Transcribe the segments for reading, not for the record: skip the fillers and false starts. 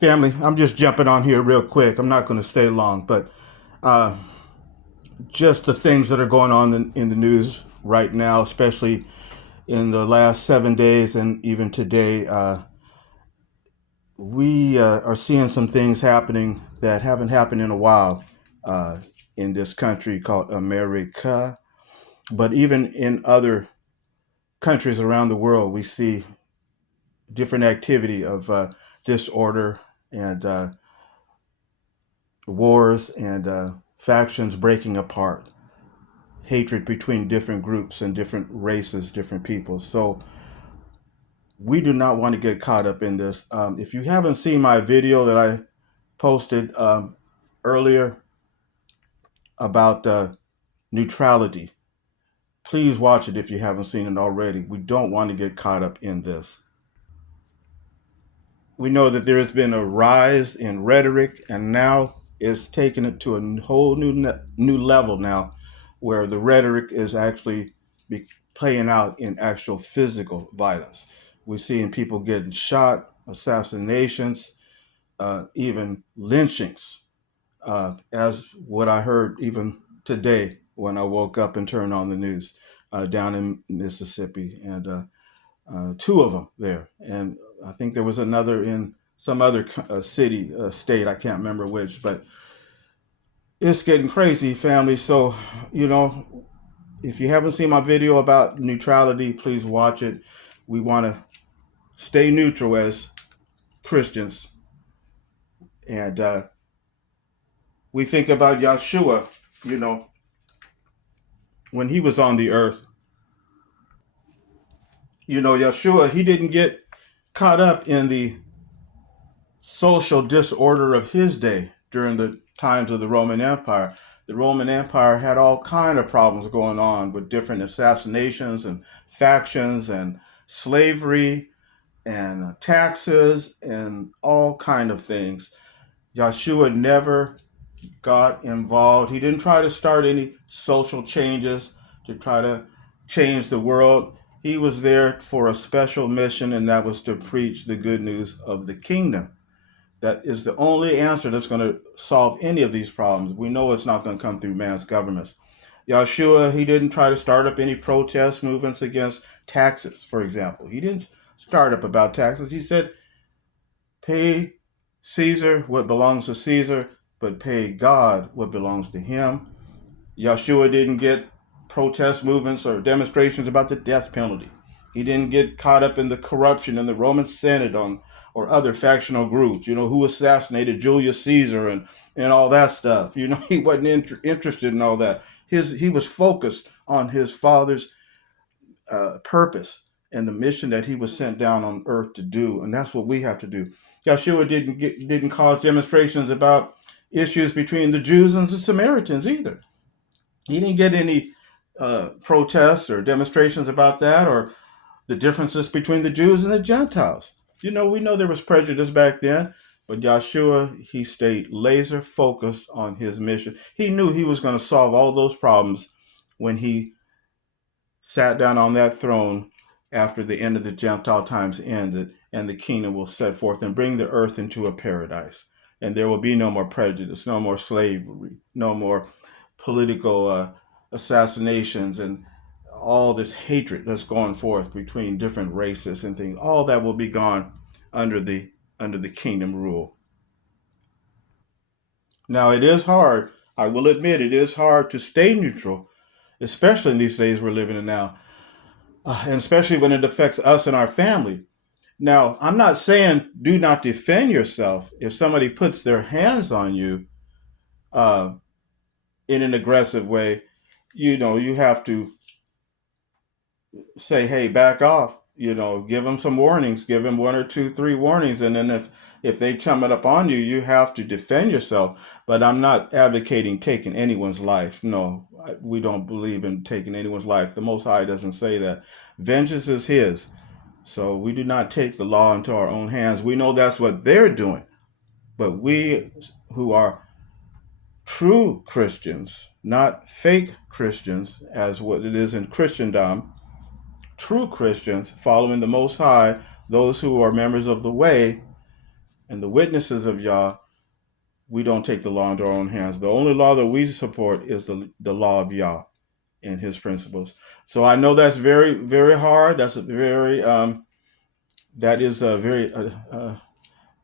Family, I'm just jumping on here real quick. I'm not going to stay long, but uh, just the things that are going on in the news right now, especially in the last 7 days and even today, we are seeing some things happening that haven't happened in a while uh, in this country called America. But even in other countries around the world, we see different activity of disorder and wars and factions breaking apart, hatred between different groups and different races, different people. So we do not want to get caught up in this. If you haven't seen my video that I posted earlier about neutrality, please watch it if you haven't seen it already. We don't want to get caught up in this. We know that there has been a rise in rhetoric, and now it's taken it to a whole new level now, where the rhetoric is actually playing out in actual physical violence. We're seeing people getting shot, assassinations, even lynchings, as what I heard even today when I woke up and turned on the news down in Mississippi, and two of them there, and I think there was another in some other city, state. I can't remember which, but it's getting crazy, family. So, you know, if you haven't seen my video about neutrality, please watch it. We want to stay neutral as Christians, and we think about Yeshua. You know, when he was on the earth, Yeshua, he didn't get caught up in the social disorder of his day during the times of the Roman Empire. The Roman Empire had all kind of problems going on with different assassinations and factions and slavery and taxes and all kind of things. Yeshua never got involved. He didn't try to start any social changes to try to change the world. He was there for a special mission, and that was to preach the good news of the kingdom. That is the only answer that's going to solve any of these problems. We know it's not going to come through man's governments. Yeshua, he didn't try to start up any protest movements against taxes, for example. He didn't start up about taxes. He said, pay Caesar what belongs to Caesar, but pay God what belongs to him. Yeshua didn't get protest movements or demonstrations about the death penalty. He didn't get caught up in the corruption in the Roman Senate or other factional groups, who assassinated Julius Caesar and all that stuff. He wasn't interested in all that. He was focused on his father's purpose and the mission that he was sent down on earth to do, and that's what we have to do. Yeshua didn't cause demonstrations about issues between the Jews and the Samaritans either. He didn't get any protests or demonstrations about that or the differences between the Jews and the Gentiles. We know there was prejudice back then, but Yeshua, he stayed laser focused on his mission. He knew he was going to solve all those problems when he sat down on that throne after the end of the Gentile times ended, and the kingdom will set forth and bring the earth into a paradise. And there will be no more prejudice, no more slavery, no more political assassinations, and all this hatred that's going forth between different races and things. All that will be gone under the kingdom rule. Now it is hard. I will admit it is hard to stay neutral, especially in these days we're living in now, and especially when it affects us and our family. Now, I'm not saying do not defend yourself. If somebody puts their hands on you uh, in an aggressive way, you have to say, hey, back off. Give them some warnings, give them one or two, three warnings, and then if they chum it up on you, you have to defend yourself. But I'm not advocating taking anyone's life. No, we don't believe in taking anyone's life. The Most High doesn't say that. Vengeance is His. So we do not take the law into our own hands. We know that's what they're doing. But we who are true Christians, not fake Christians, as what it is in Christendom, true Christians following the Most High, those who are members of the way, and the witnesses of Yah, we don't take the law into our own hands. The only law that we support is the law of Yah and his principles. So I know that's very, very hard. That's a very, that is a very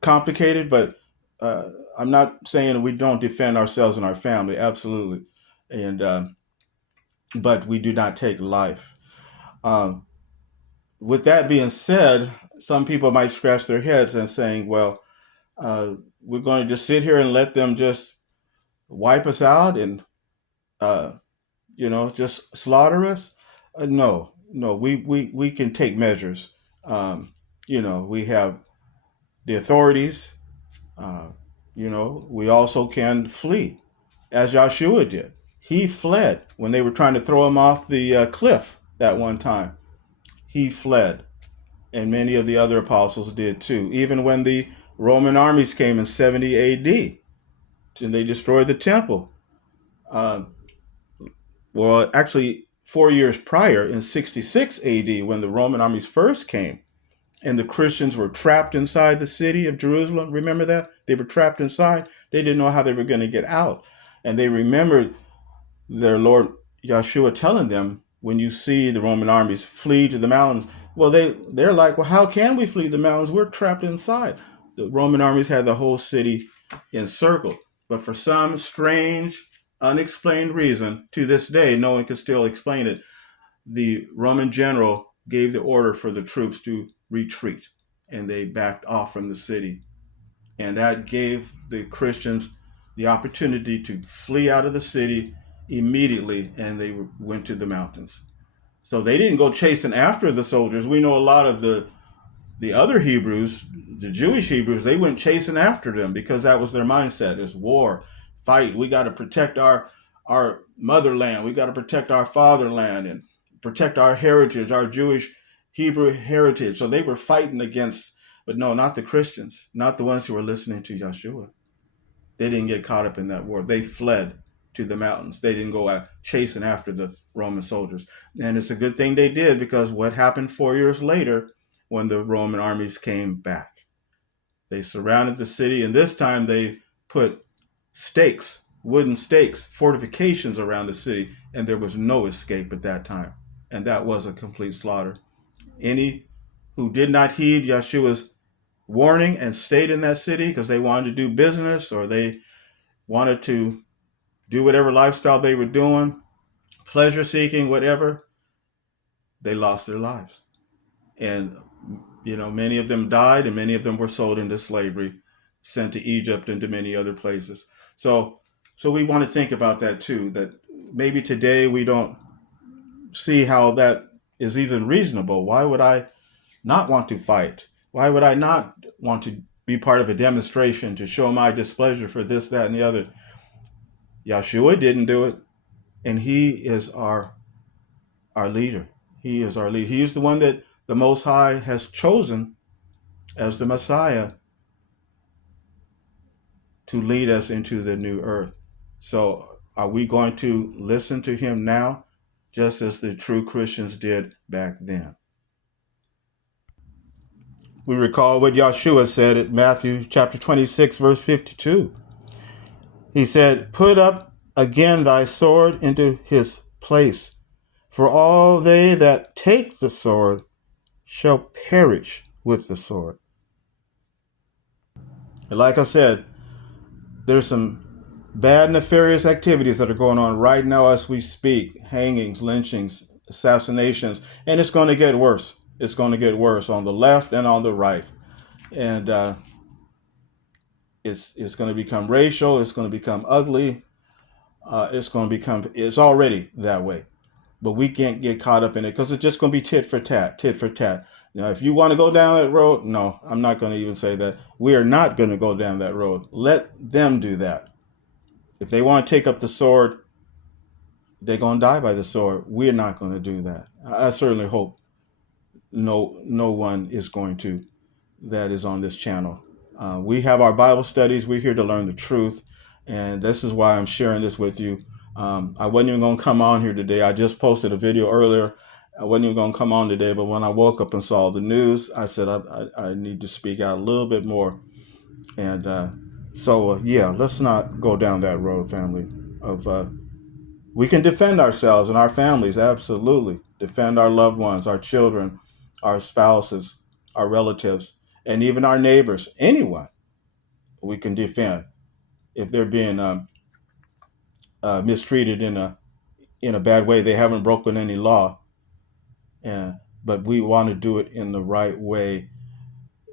complicated, but uh, I'm not saying we don't defend ourselves and our family. Absolutely. And, but we do not take life. Um, with that being said, some people might scratch their heads and saying, well, we're going to just sit here and let them just wipe us out and uh, just slaughter us. No, no, we can take measures. We have the authorities. uh, we also can flee, as Joshua did. He fled when they were trying to throw him off the cliff that one time. He fled, and many of the other apostles did too. Even when the Roman armies came in 70 AD and they destroyed the temple. Uh, well, actually, 4 years prior, in 66 AD, when the Roman armies first came and the Christians were trapped inside the city of Jerusalem. Remember that? They were trapped inside. They didn't know how they were going to get out. And they remembered their Lord Yeshua telling them, when you see the Roman armies, flee to the mountains. Well, they're like, well, how can we flee the mountains? We're trapped inside. The Roman armies had the whole city encircled. But for some strange, unexplained reason, to this day, no one can still explain it, the Roman general gave the order for the troops to retreat, and they backed off from the city. And that gave the Christians the opportunity to flee out of the city immediately, and they went to the mountains. So they didn't go chasing after the soldiers. We know a lot of the other Hebrews, the Jewish Hebrews, they went chasing after them because that was their mindset: is war, fight. We got to protect our motherland. We got to protect our fatherland and protect our heritage, our Jewish Hebrew heritage. So they were fighting against, but no, not the Christians, not the ones who were listening to Yeshua. They didn't get caught up in that war. They fled to the mountains. They didn't go out chasing after the Roman soldiers. And it's a good thing they did, because what happened 4 years later when the Roman armies came back? They surrounded the city, and this time they put stakes, wooden stakes, fortifications around the city, and there was no escape at that time. And that was a complete slaughter. Any who did not heed Yeshua's warning and stayed in that city because they wanted to do business or they wanted to do whatever lifestyle they were doing, pleasure seeking, whatever, they lost their lives. And, many of them died, and many of them were sold into slavery, sent to Egypt and to many other places. So we want to think about that too, that maybe today we don't see how that is even reasonable. Why would I not want to fight? Why would I not want to be part of a demonstration to show my displeasure for this, that, and the other? Yeshua didn't do it, and he is our leader. He is our leader. He is the one that the Most High has chosen as the Messiah to lead us into the new earth. So are we going to listen to him now, just as the true Christians did back then? We recall what Yeshua said at Matthew chapter 26, verse 52. He said, "Put up again thy sword into his place, for all they that take the sword shall perish with the sword." And like I said, there's some bad, nefarious activities that are going on right now as we speak: hangings, lynchings, assassinations, and it's going to get worse. It's going to get worse on the left and on the right. And it's going to become racial. It's going to become ugly. It's already that way. But we can't get caught up in it because it's just going to be tit for tat, tit for tat. Now, if you want to go down that road, no, I'm not going to even say that. We are not going to go down that road. Let them do that. If they want to take up the sword, they're going to die by the sword. We're not going to do that. I certainly hope no one is going to, that is on this channel. We have our Bible studies. We're here to learn the truth. And this is why I'm sharing this with you. I wasn't even going to come on here today. I just posted a video earlier. I wasn't even going to come on today, but when I woke up and saw the news, I said I need to speak out a little bit more And yeah, let's not go down that road, family. Of We can defend ourselves and our families, absolutely. Defend our loved ones, our children, our spouses, our relatives, and even our neighbors. Anyone we can defend if they're being mistreated in a bad way. They haven't broken any law, and but we want to do it in the right way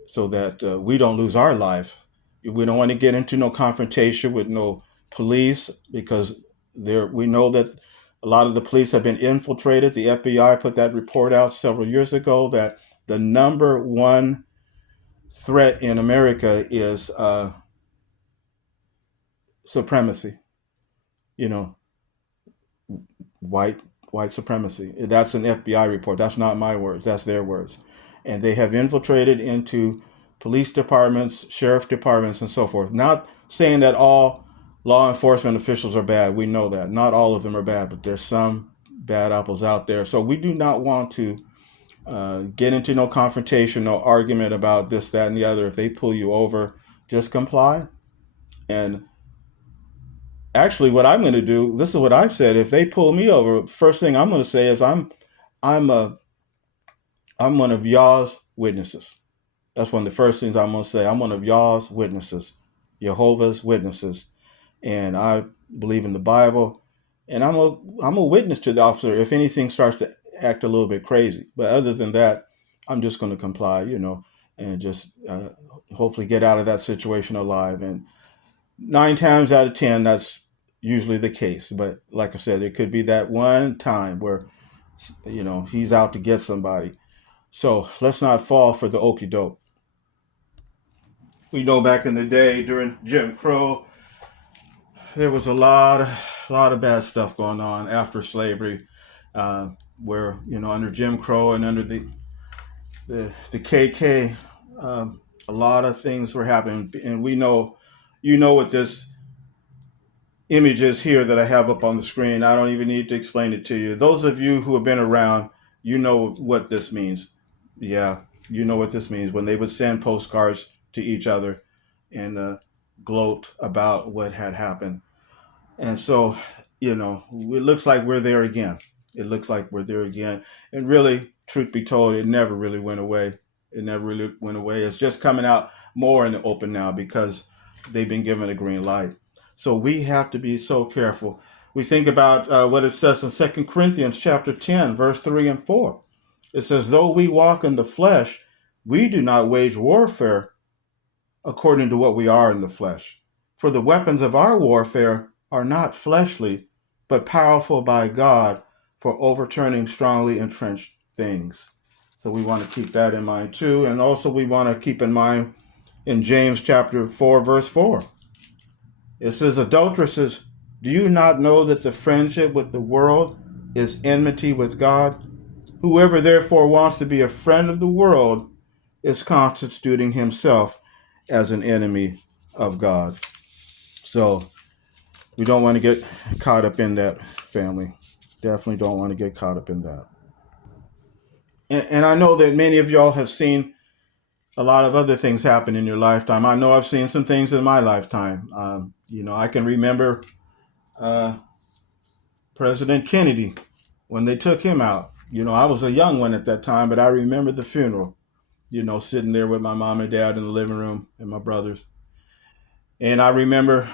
so that we don't lose our life. We don't want to get into no confrontation with no police because we know that a lot of the police have been infiltrated. The FBI put that report out several years ago that the number one threat in America is supremacy. You know, white white supremacy. That's an FBI report. That's not my words. That's their words. And they have infiltrated into police departments, sheriff departments, and so forth. Not saying that all law enforcement officials are bad. We know that. Not all of them are bad, but there's some bad apples out there. So we do not want to get into no confrontation, no argument about this, that, and the other. If they pull you over, just comply. And actually, what I'm going to do, this is what I've said. If they pull me over, first thing I'm going to say is I'm a I'm one of y'all's witnesses. That's one of the first things I'm going to say. I'm one of y'all's witnesses, Jehovah's witnesses, and I believe in the Bible, and I'm a witness to the officer if anything starts to act a little bit crazy. But other than that, I'm just going to comply, and just hopefully get out of that situation alive. And 9 times out of 10, that's usually the case. But like I said, there could be that one time where he's out to get somebody. So let's not fall for the okey doke. We know back in the day during Jim Crow, there was a lot of bad stuff going on after slavery, uh, where under Jim Crow and under the KK, a lot of things were happening, and we know, what this image is here that I have up on the screen. I don't even need to explain it to you. Those of you who have been around, you know what this means. Yeah, you know what this means when they would send postcards to each other and gloat about what had happened. And so, it looks like we're there again. It looks like we're there again. And really, truth be told, it never really went away. It never really went away. It's just coming out more in the open now because they've been given a green light. So we have to be so careful. We think about what it says in 2 Corinthians chapter 10, verse 3 and 4. It says, though we walk in the flesh, we do not wage warfare according to what we are in the flesh. For the weapons of our warfare are not fleshly, but powerful by God for overturning strongly entrenched things. So we want to keep that in mind too. And also we want to keep in mind in James chapter 4, verse 4. It says, adulteresses, do you not know that the friendship with the world is enmity with God? Whoever therefore wants to be a friend of the world is constituting himself as an enemy of God. So we don't want to get caught up in that, family. Definitely don't want to get caught up in that. And I know that many of y'all have seen a lot of other things happen in your lifetime. I know I've seen some things in my lifetime. I can remember uh, President Kennedy when they took him out. I was a young one at that time, but I remember the funeral. Sitting there with my mom and dad in the living room and my brothers. And I remember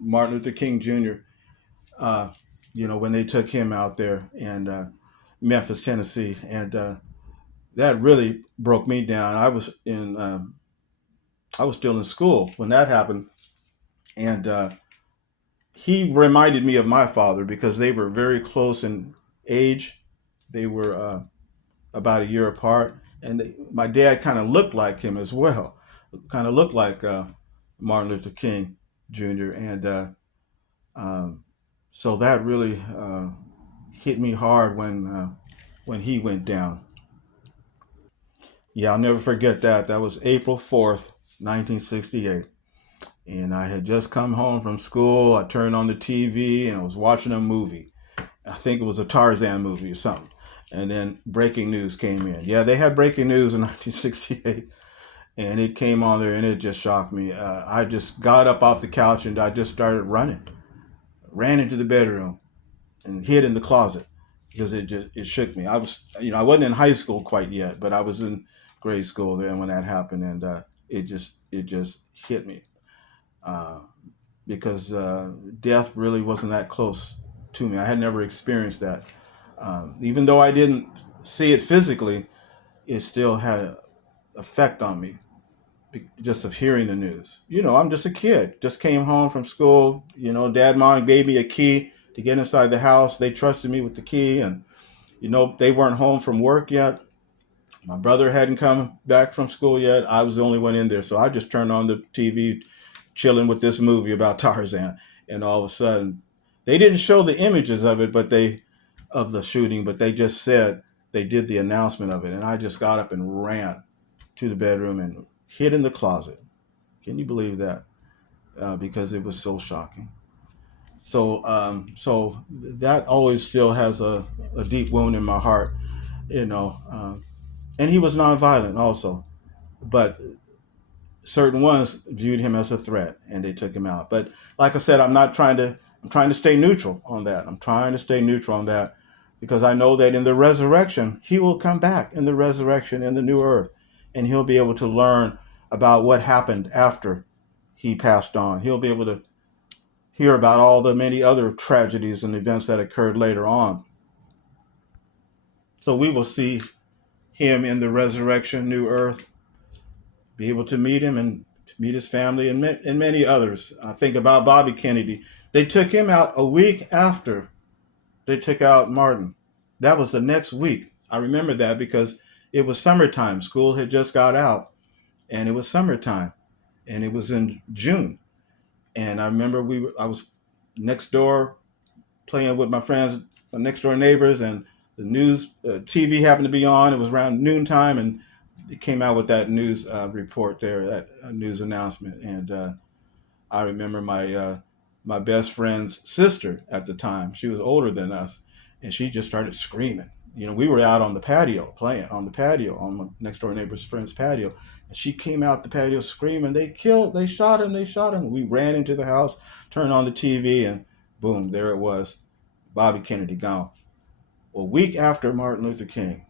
Martin Luther King Jr. When they took him out there in Memphis, Tennessee, and that really broke me down. I was still in school when that happened, and he reminded me of my father because they were very close in age. They were about a year apart, and my dad kind of looked like him as well, kind of looked like Martin Luther King Jr. And um, so that really hit me hard when he went down. Yeah, I'll never forget that. That was April 4th, 1968. And I had just come home from school. I turned on the TV and I was watching a movie. I think it was a Tarzan movie or something. And then breaking news came in. Yeah, they had breaking news in 1968. and it came on there, and it just shocked me. I just got up off the couch and I just started running, ran into the bedroom and hid in the closet because it shook me. I wasn't in high school quite yet, but I was in grade school then when that happened, and it just hit me uh, because death really wasn't that close to me. I had never experienced that. Even though I didn't see it physically, it still had an effect on me just of hearing the news. I'm just a kid, just came home from school. Dad, mom gave me a key to get inside the house. They trusted me with the key, and they weren't home from work yet. My brother hadn't come back from school yet. I was the only one in there, so I just turned on the TV, chilling with this movie about Tarzan, and all of a sudden, they didn't show the images of it, of the shooting, but they just said they did the announcement of it, and I just got up and ran to the bedroom and hid in the closet. Can you believe that? Because it was so shocking. So that always still has a deep wound in my heart, you know. And he was nonviolent also, but certain ones viewed him as a threat and they took him out. But like I said, I'm trying to stay neutral on that. I'm trying to stay neutral on that because I know that in the resurrection, he will come back in the resurrection in the new earth, and he'll be able to learn about what happened after he passed on. He'll be able to hear about all the many other tragedies and events that occurred later on. So we will see him in the resurrection, new earth, be able to meet him and to meet his family and many others. I think about Bobby Kennedy. They took him out a week after they took out Martin. That was the next week. I remember that because it was summertime. School had just got out, and it was summertime, and it was in June. And I remember I was next door playing with my friends, next door neighbors, and the news TV happened to be on. It was around noontime, and it came out with that news report there, that news announcement. And I remember my best friend's sister at the time. She was older than us, and she just started screaming. We were out on the patio playing on the patio on my next door neighbor's friend's patio, and she came out the patio screaming, they shot him, they shot him." We ran into the house, turned on the TV, and boom, there it was, Bobby Kennedy gone. A week after Martin Luther King,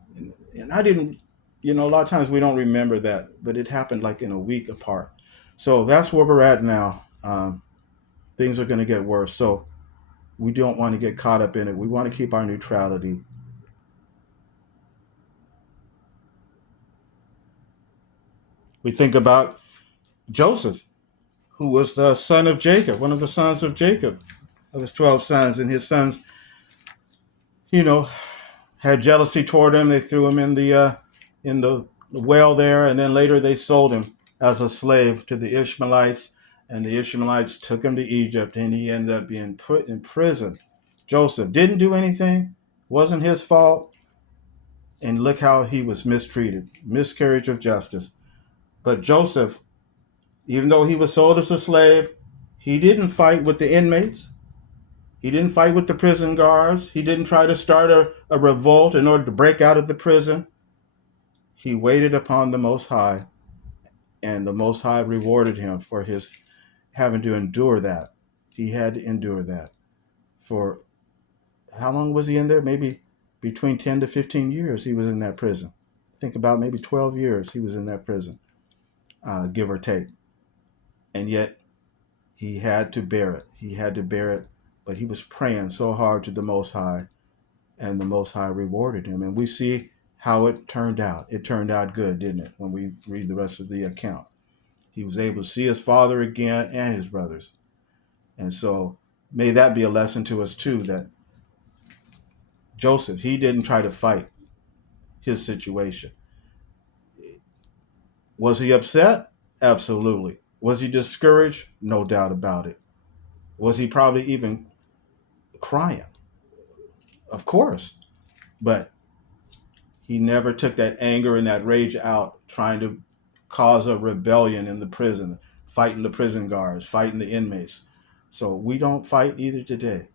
and I didn't. A lot of times we don't remember that, but it happened like in a week apart. So that's where we're at now. Things are going to get worse. So we don't want to get caught up in it. We want to keep our neutrality. We think about Joseph, who was the son of Jacob, one of the sons of Jacob, of his 12 sons. And his sons, you know, had jealousy toward him. They threw him in the well there, and then later they sold him as a slave to the Ishmaelites, and the Ishmaelites took him to Egypt, and he ended up being put in prison. Joseph didn't do anything, wasn't his fault, and look how he was mistreated, miscarriage of justice. But Joseph, even though he was sold as a slave, he didn't fight with the inmates. He didn't fight with the prison guards. He didn't try to start a revolt in order to break out of the prison. He waited upon the Most High, and the Most High rewarded him for his having to endure that. He had to endure that. For how long was he in there? Maybe between 10 to 15 years he was in that prison. Think about maybe 12 years he was in that prison, give or take. And yet he had to bear it. He had to bear it, but he was praying so hard to the Most High, and the Most High rewarded him. And we see how it turned out. It turned out good, didn't it? When we read the rest of the account, he was able to see his father again and his brothers. And so may that be a lesson to us too, that Joseph, he didn't try to fight his situation. Was he upset? Absolutely. Was he discouraged? No doubt about it. Was he probably even crying? Of course. But he never took that anger and that rage out trying to cause a rebellion in the prison, fighting the prison guards, fighting the inmates. So we don't fight either today.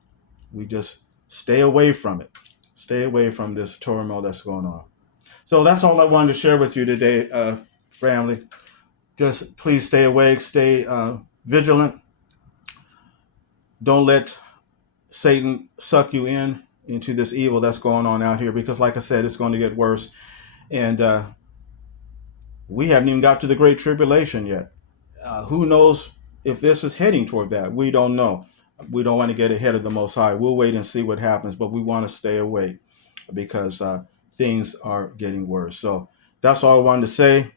We just stay away from it. Stay away from this turmoil that's going on. So that's all I wanted to share with you today, family. Just please stay awake, stay vigilant. Don't let Satan suck you into this evil that's going on out here, because, like I said, it's going to get worse. And we haven't even got to the Great Tribulation yet. Who knows if this is heading toward that? We don't know. We don't want to get ahead of the Most High. We'll wait and see what happens, but we want to stay away because things are getting worse. So that's all I wanted to say.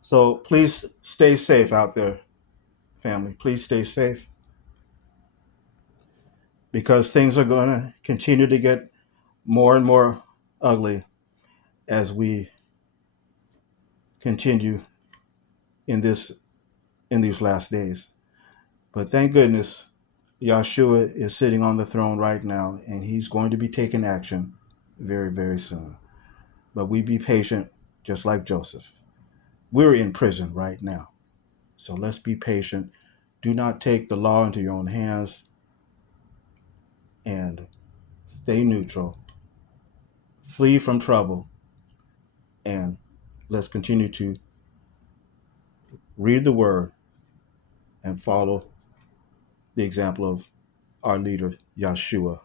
So please stay safe out there, family. Please stay safe because things are going to continue to get more and more ugly as we continue in this in these last days. But thank goodness Yahshua is sitting on the throne right now, and he's going to be taking action very, very soon. But we be patient, just like Joseph. We're in prison right now. So let's be patient. Do not take the law into your own hands and stay neutral. Flee from trouble. And let's continue to read the word and follow the example of our leader, Yahshua,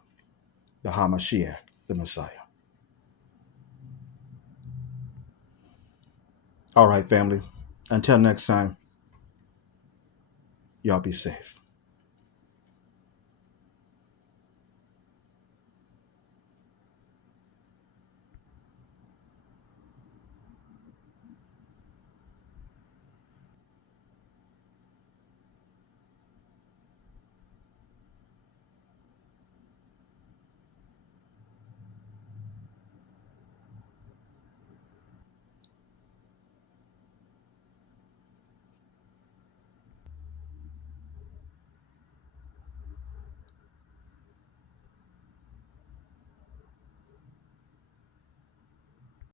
the Hamashiach, the Messiah. All right, family. Until next time, y'all be safe.